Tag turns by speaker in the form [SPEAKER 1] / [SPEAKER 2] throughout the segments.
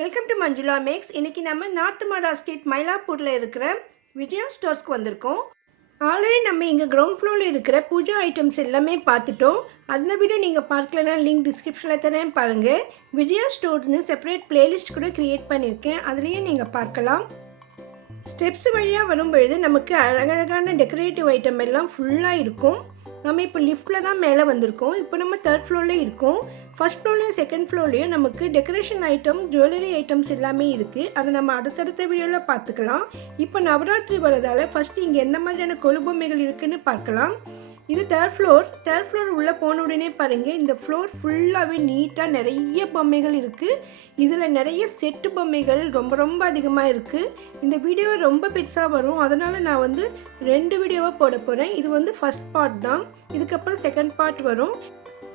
[SPEAKER 1] Welcome to Manjula maths இன்றைக்கி நம்ம north மாடா ஸ்ட்ரீட் மயிலாப்பூரில் இருக்கிற விஜயா ஸ்டோர்ஸ்க்கு வந்திருக்கோம். ஆல்ரெடி நம்ம இங்கே கிரவுண்ட் ஃப்ளோரில் இருக்கிற பூஜா ஐட்டம்ஸ் எல்லாமே பார்த்துட்டோம். அந்த வீடியோ நீங்கள் பார்க்கலன்னா லிங்க் டிஸ்கிரிப்ஷனில் தரேன் பாருங்கள் விஜயா ஸ்டோர்னு செப்பரேட் பிளேலிஸ்ட் கூட க்ரியேட் பண்ணியிருக்கேன் அதுலேயும் நீங்கள் பார்க்கலாம். ஸ்டெப்ஸ் வழியாக வரும்பொழுது நமக்கு அழகழகான டெக்கரேட்டிவ் ஐட்டம் எல்லாம் ஃபுல்லாக இருக்கும். நம்ம இப்போ லிஃப்ட்டில் தான் மேலே வந்திருக்கோம். இப்போ நம்ம தேர்ட் ஃப்ளோரில் இருக்கோம். ஃபர்ஸ்ட் ஃப்ளோர்லேயும் செகண்ட் ஃப்ளோர்லேயும் நமக்கு டெக்கரேஷன் ஐட்டம் ஜுவல்லரி ஐட்டம்ஸ் எல்லாமே இருக்குது அதை நம்ம அடுத்தடுத்த வீடியோவில் பார்த்துக்கலாம். இப்போ நவராத்திரி வரதால் ஃபஸ்ட்டு இங்கே எந்த மாதிரியான கொலு பொம்மைகள் பார்க்கலாம். இது தேர்ட் ஃப்ளோர் தேர்ட் ஃப்ளோர் உள்ளே போன உடனே பாருங்கள் இந்த ஃப்ளோர் ஃபுல்லாகவே நீட்டாக நிறைய பொம்மைகள் இருக்குது இதில் நிறைய செட்டு பொம்மைகள் ரொம்ப ரொம்ப அதிகமாக இருக்குது இந்த வீடியோ ரொம்ப பெருசாக வரும். அதனால் நான் வந்து ரெண்டு வீடியோவாக போட போகிறேன் இது வந்து ஃபஸ்ட் பார்ட் தான். இதுக்கப்புறம் செகண்ட் பார்ட் வரும்.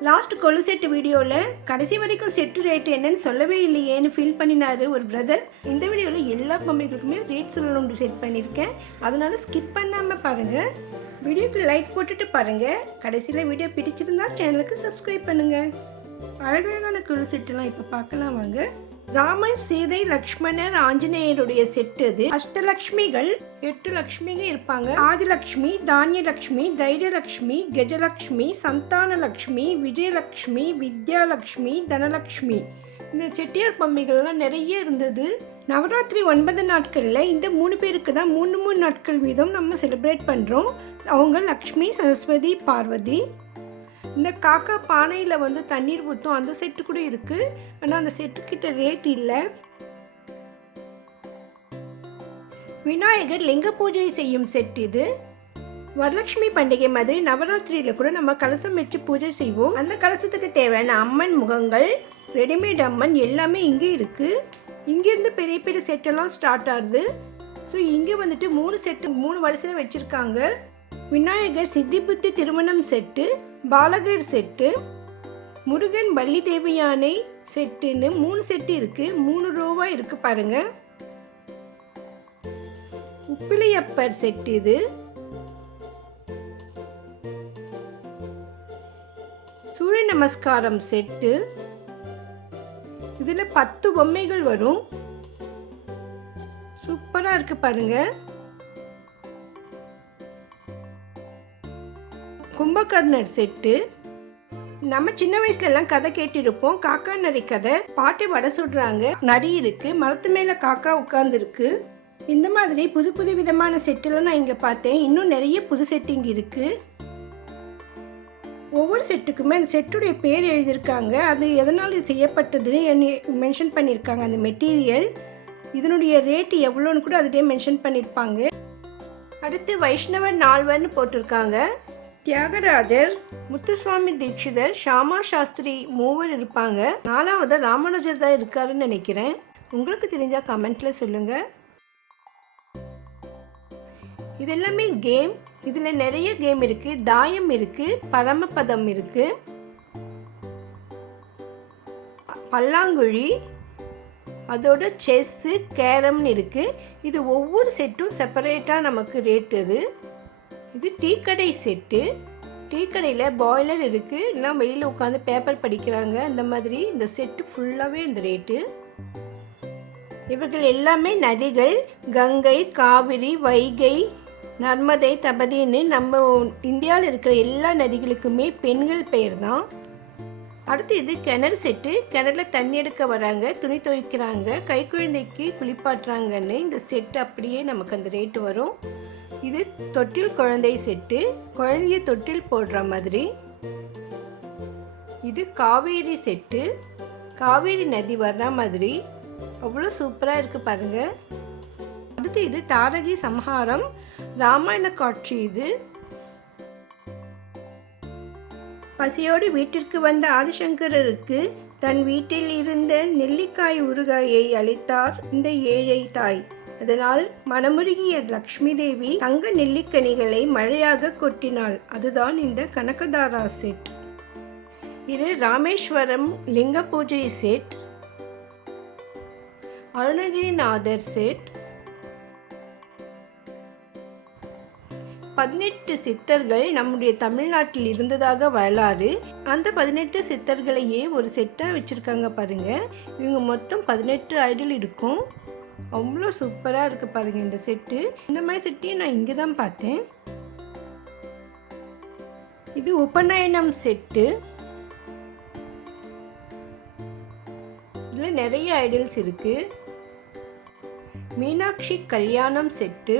[SPEAKER 1] லாஸ்ட் கொலு செட்டு வீடியோவில் கடைசி வரைக்கும் செட்டு ரேட் என்னன்னு சொல்லவே இல்லையேன்னு ஃபீல் பண்ணினாரு ஒரு பிரதர் இந்த வீடியோவில் எல்லா பொம்மைகளுக்குமே ரேட் சொல்லணும்னு செட் பண்ணியிருக்கேன் அதனால் ஸ்கிப் பண்ணாமல் பாருங்கள் வீடியோக்கு லைக் போட்டுட்டு பாருங்கள் கடைசியில் வீடியோ பிடிச்சிருந்தா சேனலுக்கு சப்ஸ்கிரைப் பண்ணுங்கள் அழகழகான கொலு செட்டுலாம் இப்போ பார்க்கலாம் வாங்க. ராமன் சீதை லக்ஷ்மணர் ஆஞ்சநேயருடைய செட்டு அது. அஷ்டலக்ஷ்மிகள் எட்டு லக்ஷ்மிங்க இருப்பாங்க. ஆதிலக்ஷ்மி தானியலக்ஷ்மி தைரியலக்ஷ்மி கஜலக்ஷ்மி சந்தானலக்ஷ்மி விஜயலக்ஷ்மி வித்யாலக்ஷ்மி தனலக்ஷ்மி. இந்த செட்டியார் பொம்மைகள்லாம் நிறைய இருந்தது. நவராத்திரி ஒன்பது நாட்களில் இந்த மூணு பேருக்கு தான் மூணு மூணு நாட்கள் வீதம் நம்ம செலிப்ரேட் பண்ணுறோம் அவங்க லக்ஷ்மி சரஸ்வதி பார்வதி. இந்த காக்கா பானையில் வந்து தண்ணீர் ஊற்றும் அந்த செட்டு கூட இருக்குது ஆனால் அந்த செட்டுக்கிட்ட ரேட் இல்லை. விநாயகர் லிங்க பூஜை செய்யும் செட் இது. வரலட்சுமி பண்டிகை மாதிரி நவராத்திரியில் கூட நம்ம கலசம் வச்சு பூஜை செய்வோம். அந்த கலசத்துக்கு தேவையான அம்மன் முகங்கள் ரெடிமேட் அம்மன் எல்லாமே இங்கே இருக்குது இங்கேருந்து பெரிய பெரிய செட்டெல்லாம் ஸ்டார்ட் ஆகுது. ஸோ இங்கே வந்துட்டு மூணு செட்டு மூணு வரிசையில் வச்சுருக்காங்க. விநாயகர் சித்தி புத்தி திருமணம் செட்டு பாலகர் செட்டு முருகன் வள்ளி தேவி யானை செட்டுன்னு மூணு செட்டு இருக்குது மூணு ரூபா இருக்குது பாருங்கள் உப்பிலியப்பர் செட்டு இது. சூரிய நமஸ்காரம் செட்டு. இதில் பத்து பொம்மைகள் வரும். சூப்பராக இருக்கு பாருங்க. கும்பகர்ணர் செட்டு. நம்ம சின்ன வயசுல எல்லாம் கதை கேட்டிருப்போம். காக்கா நரி கதை. பாட்டி வடை சுடுறாங்க நரி இருக்கு. மரத்து மேல காக்கா உட்கார்ந்துருக்கு. இந்த மாதிரி புது புது விதமான செட்டெல்லாம் நான் இங்கே பார்த்தேன். இன்னும் நிறைய புது செட்டிங் இருக்கு. ஒவ்வொரு செட்டுக்குமே அந்த செட்டுடைய பேர் எழுதியிருக்காங்க. அது எதனால் செய்யப்பட்டதுன்னு என்ன மென்ஷன் பண்ணியிருக்காங்க. அந்த மெட்டீரியல் இதனுடைய ரேட்டு எவ்வளோன்னு கூட அதிலே மென்ஷன் பண்ணியிருப்பாங்க. அடுத்து வைஷ்ணவர் நால்வர்னு போட்டிருக்காங்க. தியாகராஜர் முத்துசுவாமி தீட்சிதர் ஷாமா சாஸ்திரி மூவர் இருப்பாங்க. நாலாவது ராமானுஜர் தான் இருக்காருன்னு நினைக்கிறேன். உங்களுக்கு தெரிஞ்சால் கமெண்ட்டில் சொல்லுங்கள் இது எல்லாமே கேம். இதில் நிறைய கேம் இருக்குது தாயம் இருக்குது பரமபதம் இருக்குது பல்லாங்குழி. அதோட செஸ்ஸு கேரம்னு இருக்குது இது ஒவ்வொரு செட்டும் செப்பரேட்டாக நமக்கு ரேட் அது. இது டீ கடை செட்டு. டீ கடையில் பாய்லர் இருக்குது எல்லாம் வெளியில் உட்காந்து பேப்பர் படிக்கிறாங்க. அந்த மாதிரி இந்த செட்டு ஃபுல்லாகவே இந்த ரேட்டு இவர்கள் எல்லாமே நதிகள் கங்கை காவிரி வைகை நர்மதை தபதின்னு நம்ம இந்தியாவில் இருக்கிற எல்லா நதிகளுக்குமே பெண்கள் பெயர் தான் அடுத்து இது கிணறு செட்டு. கிணறுல தண்ணி எடுக்க வராங்க துணி துவைக்கிறாங்க கை குழந்தைக்கு குளிப்பாட்டுறாங்கன்னு இந்த செட்டு அப்படியே நமக்கு அந்த ரேட்டு வரும். இது தொட்டில் குழந்தை செட்டு குழந்தைய தொட்டில் போடுற மாதிரி. இது காவேரி செட்டு காவேரி நதி வர்ற மாதிரி. அவ்வளோ சூப்பராக இருக்குது பாருங்க. அடுத்து இது தாரகி சம்ஹாரம் ராமாயண காட்சி இது. பசியோடு வீட்டிற்கு வந்த ஆதிசங்கரருக்கு தன் வீட்டில் இருந்த நெல்லிக்காய் ஊறுகாயை அளித்தார் இந்த ஏழை தாய். அதனால் மனமுருகிய லக்ஷ்மி தேவி தங்க நெல்லிக்கனிகளை மழையாக கொட்டினாள். அதுதான் இந்த கனகதாரா செட். இது ராமேஸ்வரம் லிங்க பூஜை செட். அருணகிரிநாதர் செட். பதினெட்டு சித்தர்கள் நம்முடைய தமிழ்நாட்டில் இருந்ததாக வரலாறு. அந்த பதினெட்டு சித்தர்களையே ஒரு செட்டாக வச்சுருக்காங்க பாருங்கள் இவங்க மொத்தம் பதினெட்டு ஐடல் இருக்கும். அவ்வளோ சூப்பராக இருக்குது பாருங்கள் இந்த செட்டு இந்த மாதிரி செட்டையும் நான் இங்கே தான் பார்த்தேன். இது உபநயனம் செட்டு இதில் நிறைய ஐடல்ஸ் இருக்குது மீனாட்சி கல்யாணம் செட்டு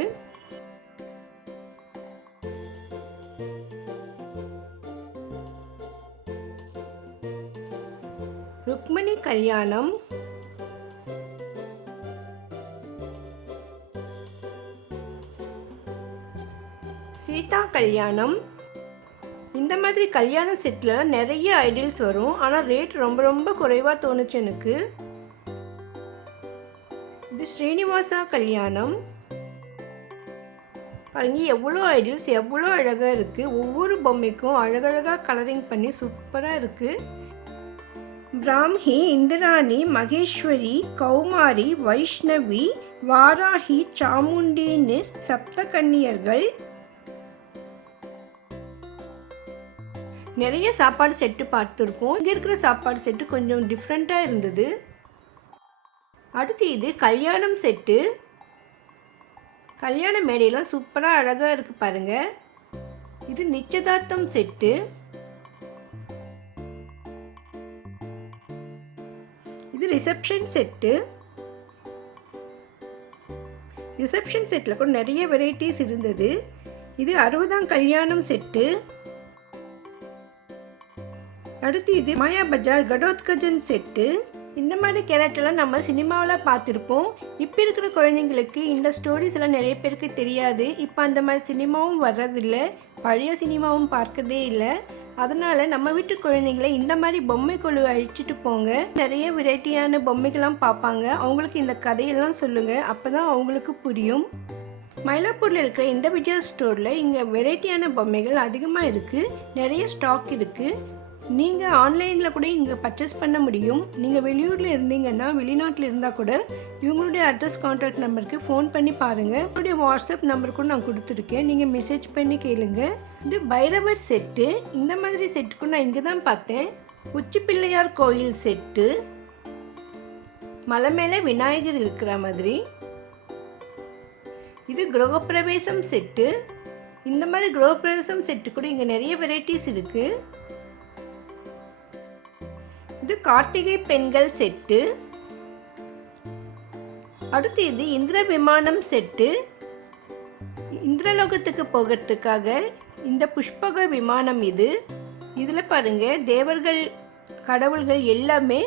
[SPEAKER 1] ருக்மணி கல்யாணம். சீதா கல்யாணம். இந்த மாதிரி கல்யாண செட்டில் நிறைய ஐடியல்ஸ் வரும். ஆனால் ரேட் ரொம்ப ரொம்ப குறைவாக தோணுச்சு எனக்கு. இது ஸ்ரீனிவாசா கல்யாணம். பாருங்க எவ்வளோ ஐடியல்ஸ் எவ்வளோ அழகாக இருக்குது ஒவ்வொரு பொம்மைக்கும் அழகழகாக கலரிங் பண்ணி சூப்பராக இருக்குது பிராமி இந்திராணி மகேஸ்வரி கௌமாரி வைஷ்ணவி வாராகி சாமுண்டின்னு சப்த கன்னியர்கள் நிறைய சாப்பாடு செட்டு பார்த்துருக்கோம். இங்கே இருக்கிற சாப்பாடு செட்டு கொஞ்சம் டிஃப்ரெண்ட்டாக இருந்தது. அடுத்து இது கல்யாணம் செட்டு. கல்யாண மேடையெல்லாம் சூப்பராக அழகாக இருக்குது பாருங்கள் இது நிச்சயதார்த்தம் செட்டு. ரிசப்ஷன் செட்டு ரிசப்ஷன் செட்டில் கூட நிறைய வெரைட்டிஸ் இருந்தது. இது அறுபதாம் கல்யாணம் செட்டு அடுத்து இது மாயா பஜார் கடோத்கஜன் செட்டு இந்த மாதிரி கேரக்டர்லாம் நம்ம சினிமாவில் பார்த்துருப்போம். இப்போ இருக்கிற குழந்தைங்களுக்கு இந்த ஸ்டோரிஸ் எல்லாம் நிறைய பேருக்கு தெரியாது. இப்போ அந்த மாதிரி சினிமாவும் வர்றதில்லை. பழைய சினிமாவும் பார்க்கறதே இல்லை. அதனால் நம்ம வீட்டு குழந்தைங்களை இந்த மாதிரி பொம்மை குழு அழிச்சிட்டு போங்க. நிறைய வெரைட்டியான பொம்மைகள்லாம் பார்ப்பாங்க. அவங்களுக்கு இந்த கதையெல்லாம் சொல்லுங்கள் அப்போ தான் அவங்களுக்கு புரியும். மயிலாப்பூரில் இருக்கிற இந்த ஸ்டோரில் இங்கே வெரைட்டியான பொம்மைகள் அதிகமாக இருக்குது நிறைய ஸ்டாக் இருக்குது நீங்கள் ஆன்லைனில் கூட இங்கே பர்ச்சேஸ் பண்ண முடியும். நீங்கள் வெளியூரில் இருந்தீங்கன்னா வெளிநாட்டில் இருந்தால் கூட இவங்களுடைய அட்ரஸ் கான்டாக்ட் நம்பருக்கு ஃபோன் பண்ணி பாருங்கள் இவங்களுடைய வாட்ஸ்அப் நம்பருக்கும் நான் கொடுத்துருக்கேன். நீங்கள் மெசேஜ் பண்ணி கேளுங்க. இது பைரவர் செட்டு இந்த மாதிரி செட்டுக்கும் நான் இங்கே தான் பார்த்தேன். உச்சி பிள்ளையார் கோயில் செட்டு மலை மேலே விநாயகர் இருக்கிற மாதிரி. இது கிரகப்பிரவேசம் செட்டு இந்த மாதிரி கிரகப்பிரவேசம் செட்டு கூட இங்கே நிறைய வெரைட்டிஸ் இருக்குது இது கார்த்திகை பெண்கள் செட்டு. அடுத்து இது இந்திர விமானம் செட்டு. இந்திரலோகத்துக்கு போகிறதுக்காக இந்த புஷ்பக விமானம் இது. இதில் பாருங்க தேவர்கள் கடவுள்கள் எல்லாமே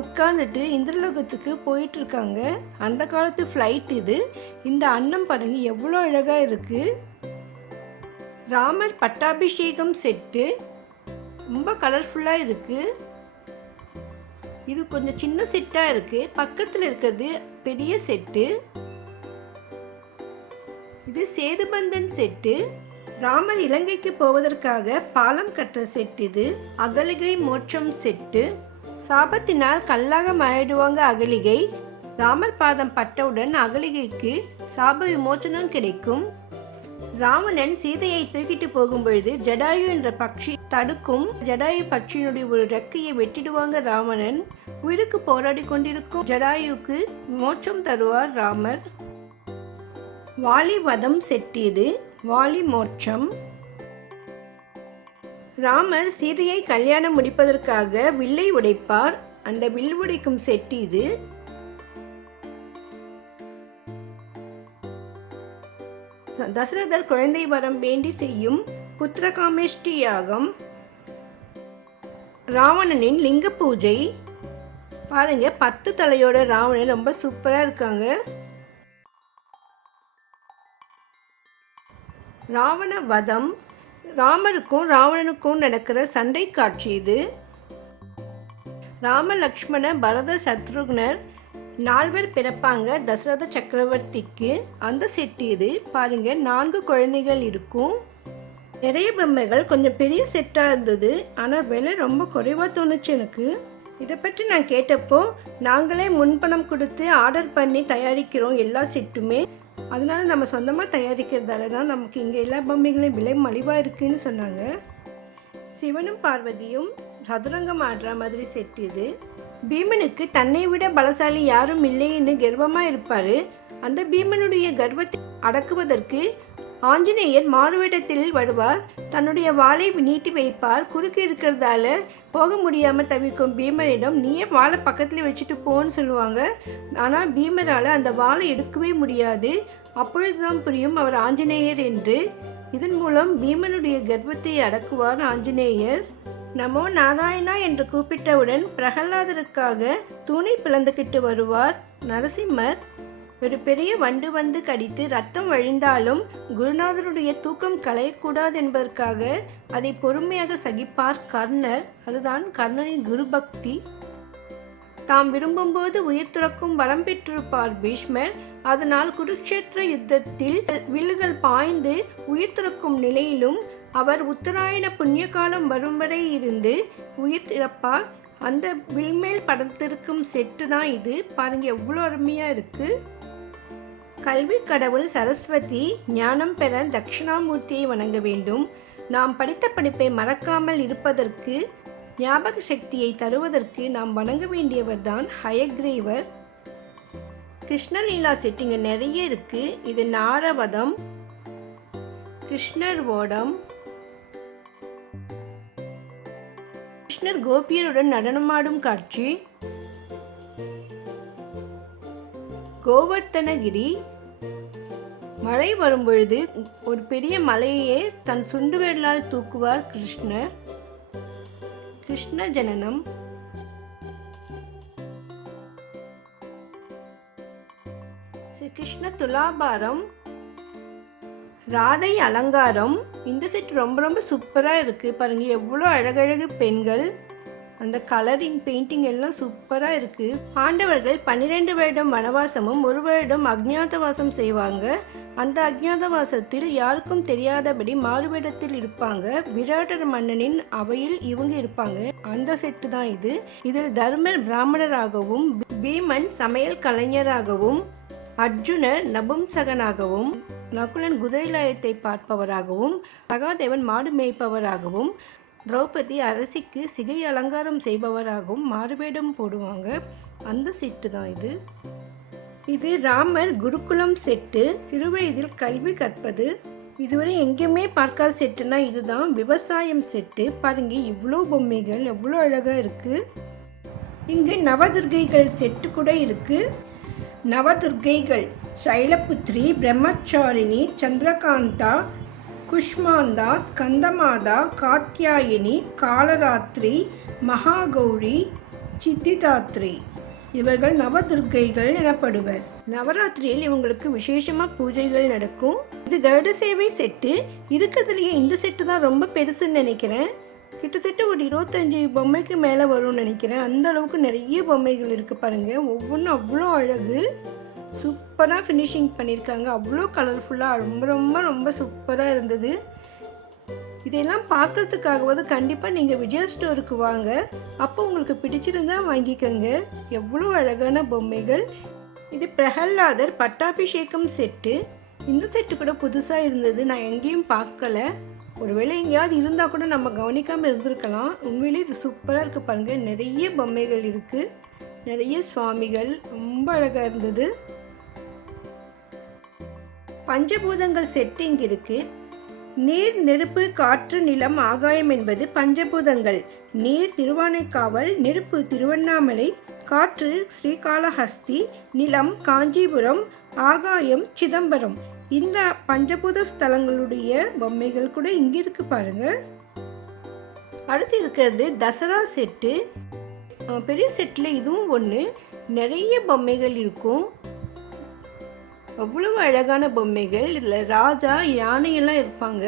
[SPEAKER 1] உட்கார்ந்துட்டு இந்திரலோகத்துக்கு போயிட்டுருக்காங்க. அந்த காலத்து ஃப்ளைட் இது. இந்த அன்னம் பாருங்க எவ்வளோ அழகாக இருக்கு. ராமர் பட்டாபிஷேகம் செட்டு. ரொம்ப கலர்ஃபுல்லாக இருக்குது இது கொஞ்சம் சின்ன செட்டாக இருக்குது பக்கத்தில் இருக்கிறது பெரிய செட்டு. இது சேதுபந்தன் செட்டு. ராமர் இலங்கைக்கு போவதற்காக பாலம் கட்டுற செட் இது. அகலிகை மோட்சம் செட்டு. சாபத்தினால் கல்லாக மாறிடுவாங்க அகலிகை. ராமர் பாதம் பட்டவுடன் அகலிகைக்கு சாப விமோச்சனம் கிடைக்கும். ராவணன் சீதையை தூக்கிட்டு போகும்பொழுது ஜடாயு என்ற பட்சி தடுக்கும் ஜடாயு பட்சியினுடைய ஒரு ரெக்கையை வெட்டிடுவாங்க ராவணன். உயிருக்கு போராடி கொண்டிருக்கும் ஜடாயுக்கு மோட்சம் தருவார் ராமர். வாலி வதம் செட்டியது வாலி மோட்சம். ராமர் சீதையை கல்யாணம் முடிப்பதற்காக வில்லை உடைப்பார். அந்த வில் உடைக்கும் செட்டி இது. தசரதர் குழந்தை வரம் வேண்டி செய்யும் புத்திரகாமேஷ்டி யாகம் ராவணனின் லிங்க பூஜை. பாருங்க பத்து தலையோட ராவணன் ரொம்ப சூப்பராக இருக்காங்க. ராவண வதம். ராமருக்கும் ராவணனுக்கும் நடக்கிற சண்டை காட்சி இது. ராம லக்ஷ்மண பரத சத்ருக்னர் நால்வர் பிறப்பாங்க தசரத சக்கரவர்த்திக்கு. அந்த செட்டு இது. பாருங்க நான்கு குழந்தைகள் இருக்கும். நிறைய பொம்மைகள் கொஞ்சம் பெரிய செட்டாக இருந்தது. ஆனால் விலை ரொம்ப குறைவாக தோணுச்சு எனக்கு. இதை பற்றி நான் கேட்டப்போ நாங்களே முன்பணம் கொடுத்து ஆர்டர் பண்ணி தயாரிக்கிறோம் எல்லா செட்டுமே அதனால நம்ம சொந்தமாக தயாரிக்கிறதால தான் நமக்கு இங்கே எல்லா பொம்மைகளையும் விலை மலிவாக இருக்குன்னு சொன்னாங்க. சிவனும் பார்வதியும் சதுரங்கம் ஆடுற மாதிரி செட் இது. பீமனுக்கு தன்னை விட பலசாலி யாரும் இல்லைன்னு கர்வமாக இருப்பார். அந்த பீமனுடைய கர்வத்தை அடக்குவதற்கு ஆஞ்சநேயர் மாறுவேடத்தில் வருவார். தன்னுடைய வாளை நீட்டி வைப்பார். குறுக்கு இருக்கிறதால போக முடியாமல் தவிக்கும் பீமரிடம் நீயே வாளை பக்கத்தில் வச்சுட்டு போன்னு சொல்லுவாங்க. ஆனால் பீமரால் அந்த வாளை எடுக்கவே முடியாது. அப்பொழுதுதான் புரியும் அவர் ஆஞ்சநேயர் என்று. இதன் மூலம் பீமனுடைய கர்ப்பத்தை அடக்குவார் ஆஞ்சநேயர். நமோ நாராயணா என்று கூப்பிட்டவுடன் பிரகலாதருக்காக தூணை பிளந்துக்கிட்டு வருவார் நரசிம்மர். ஒரு பெரிய வண்டு வந்து கடித்து ரத்தம் வழிந்தாலும் குருநாதருடைய தூக்கம் கலையக்கூடாது என்பதற்காக அதை பொறுமையாக சகிப்பார் கர்ணர். அதுதான் கர்ணரின் குரு பக்தி தாம் விரும்பும்போது உயிர் துறக்கும் வரம் பெற்றிருப்பார் பீஷ்மர். அதனால் குருக்ஷேத்திர யுத்தத்தில் வில்லுகள் பாய்ந்து உயிர் துறக்கும் நிலையிலும் அவர் உத்தராயண புண்ணிய காலம் வரும் வரை இருந்து உயிர் திறப்பார் அந்த வில்மேல் படத்திருக்கும் செட்டு தான் இது. பாருங்க எவ்வளோ அருமையாக இருக்குது கல்வி கடவுள் சரஸ்வதி ஞானம் பெற தட்சிணாமூர்த்தியை வணங்க வேண்டும். நாம் படித்த படிப்பை மறக்காமல் இருப்பதற்கு ஞாபக சக்தியை தருவதற்கு நாம் வணங்க வேண்டியவர்தான் ஹயக்ரீவர். கிருஷ்ணலீலா செட்டிங்க நிறைய இருக்கு. இது நாரவதம் கிருஷ்ணர் ஓடம் கிருஷ்ணர் கோபியருடன் நடனமாடும் காட்சி கோவர்த்தனகிரி மழை வரும்பொழுது ஒரு பெரிய மலையையே தன் சுண்டு விரலால் தூக்குவார் கிருஷ்ணர். கிருஷ்ண ஜனனம் ஸ்ரீ கிருஷ்ண துலாபாரம். ராதை அலங்காரம். இந்த செட் ரொம்ப ரொம்ப சூப்பராக இருக்குது பாருங்க எவ்வளோ அழகழகு பெண்கள். அந்த கலரிங் பெயிண்டிங் எல்லாம் சூப்பராக இருக்குது பாண்டவர்கள் பன்னிரெண்டு வருடம் வனவாசமும் ஒரு வருடம் அக்ஞாதவாசம் செய்வாங்க. அந்த அக்ஞாதவாசத்தில் யாருக்கும் தெரியாதபடி மாறுவேடத்தில் இருப்பாங்க. விராடர் மன்னனின் அவையில் இவங்க இருப்பாங்க. அந்த செட்டு தான் இது. இதில் தர்மர் பிராமணராகவும் பீமன் சமையல் கலைஞராகவும் அர்ஜுனர் நபும்சகனாகவும் நகுலன் குதிரைலாயத்தை பார்ப்பவராகவும் சகாதேவன் மாடு மேய்ப்பவராகவும் திரௌபதி அரசிக்கு சிகை அலங்காரம் செய்பவராகவும் மாறுவேடம் போடுவாங்க. அந்த செட்டு தான் இது. இது ராமர் குருகுலம் செட்டு. சிறுவயதில் கல்வி கற்பது. இதுவரை எங்கேயுமே பார்க்காத செட்டுனா இதுதான். விவசாயம் செட்டு. பாருங்க இவ்வளோ பொம்மைகள் எவ்வளோ அழகாக இருக்குது இங்கு நவதுர்கைகள் செட்டு கூட இருக்குது நவதுர்கைகள் சைலபுத்ரி பிரம்மச்சாரிணி சந்திரகாந்தா குஷ்மாந்தா ஸ்கந்தமாதா காத்தியாயினி காலராத்திரி மகாகௌரி சித்திதாத்ரி இவர்கள் நவதுர்க்கைகள் எனப்படுவர். நவராத்திரியில் இவங்களுக்கு விசேஷமாக பூஜைகள் நடக்கும். இது கருட சேவை செட்டு. இருக்கிறதுலையே இந்த செட்டு தான் ரொம்ப பெருசுன்னு நினைக்கிறேன். கிட்டத்தட்ட ஒரு இருபத்தஞ்சி பொம்மைக்கு மேலே வரும்னு நினைக்கிறேன். அந்த அளவுக்கு நிறைய பொம்மைகள் இருக்குது பாருங்கள் ஒவ்வொன்றும் அவ்வளோ அழகு. சூப்பராக ஃபினிஷிங் பண்ணியிருக்காங்க அவ்வளோ கலர்ஃபுல்லாக ரொம்ப ரொம்ப ரொம்ப சூப்பராக இருந்தது. இதையெல்லாம் பார்க்குறதுக்காகவது கண்டிப்பாக நீங்கள் விஜயா ஸ்டோருக்கு வாங்க. அப்போ உங்களுக்கு பிடிச்சிருந்தா வாங்கிக்கோங்க. எவ்வளோ அழகான பொம்மைகள். இது பிரகல்லாதர் பட்டாபிஷேகம் செட்டு இந்த செட்டு கூட புதுசாக இருந்தது. நான் எங்கேயும் பார்க்கல. ஒருவேளை எங்கேயாவது இருந்தால் கூட நம்ம கவனிக்காமல் இருந்திருக்கலாம். உண்மையிலே இது சூப்பராக இருக்குது பாருங்கள் நிறைய பொம்மைகள் இருக்குது நிறைய சுவாமிகள். ரொம்ப அழகாக இருந்தது. பஞ்சபூதங்கள் செட்டிங் இருக்கு நீர் நெருப்பு காற்று நிலம் ஆகாயம் என்பது பஞ்சபூதங்கள். நீர் திருவானைக்காவல் நெருப்பு திருவண்ணாமலை காற்று ஸ்ரீகாளஹஸ்தி நிலம் காஞ்சிபுரம் ஆகாயம் சிதம்பரம். இந்த பஞ்சபூத ஸ்தலங்களுடைய பொம்மைகள் கூட இங்கே இருக்கு பாருங்க. அடுத்து இருக்கிறது தசரா செட்டு. பெரிய செட்டில் இதுவும் ஒன்று நிறைய பொம்மைகள் இருக்கும். அவ்வளவு அழகான பொம்மைகள். இதில் ராஜா யானையெல்லாம் இருப்பாங்க.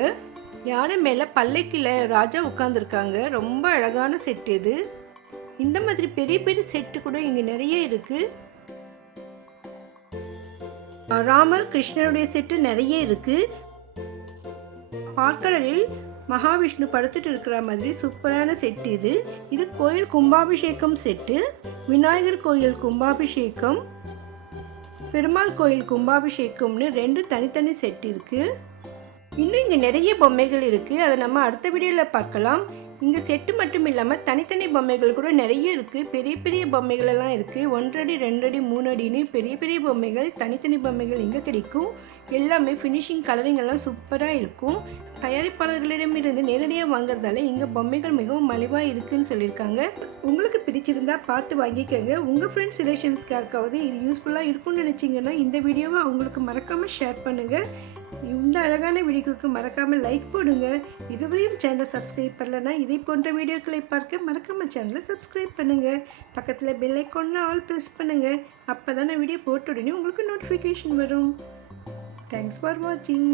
[SPEAKER 1] யானை மேலே பல்லக்கில் ராஜா உட்காந்துருக்காங்க ரொம்ப அழகான செட் இது. இந்த மாதிரி பெரிய பெரிய செட்டு கூட இங்கே நிறைய இருக்குது ராமர் கிருஷ்ணருடைய செட்டு நிறைய இருக்குது பார்க்கடலில் மகாவிஷ்ணு படுத்துட்டு இருக்கிற மாதிரி சூப்பரான செட்டு இது. இது கோயில் கும்பாபிஷேகம் செட்டு விநாயகர் கோயில் கும்பாபிஷேகம். பெருமாள் கோயில் கும்பாபிஷேகம்னு ரெண்டு தனித்தனி செட் இருக்குது இன்னும் இங்கே நிறைய பொம்மைகள் இருக்குது அதை நம்ம அடுத்த வீடியோவில் பார்க்கலாம். இங்கே செட்டு மட்டும் இல்லாமல் தனித்தனி பொம்மைகள் கூட நிறைய இருக்குது பெரிய பெரிய பொம்மைகள் எல்லாம் இருக்குது ஒன்றடி ரெண்டடி மூணு அடின்னு பெரிய பெரிய பொம்மைகள் தனித்தனி பொம்மைகள் இங்கே கிடைக்கும்? எல்லாமே ஃபினிஷிங் கலரிங் எல்லாம் சூப்பராக இருக்கும். தயாரிப்பாளர்களிடமிருந்து நேரடியாக வாங்குறதால இங்கே பொம்மைகள் மிகவும் மலிவாக இருக்குன்னு சொல்லியிருக்காங்க. உங்களுக்கு பிடிச்சிருந்தா பார்த்து வாங்கிக்கோங்க. உங்கள் ஃப்ரெண்ட்ஸ் ரிலேஷன்ஸ்க்கு இது யூஸ்ஃபுல்லாக இருக்கும்னு நினச்சிங்கன்னா இந்த வீடியோவை அவங்களுக்கு மறக்காமல் ஷேர் பண்ணுங்கள் இந்த அழகான வீடியோக்கு மறக்காமல் லைக் போடுங்க. இதுவரையும் சேனலை சப்ஸ்கிரைப் பண்ணலன்னா இதை போன்ற வீடியோக்களை பார்க்க மறக்காமல் சேனலை சப்ஸ்கிரைப் பண்ணுங்கள் பக்கத்தில் பெல் ஐக்கானில் ஆல் ப்ரெஸ் பண்ணுங்கள் அப்போ தானே வீடியோ போட்ட உடனே உங்களுக்கு நோட்டிஃபிகேஷன் வரும். தேங்க்ஸ் ஃபார் வாட்சிங்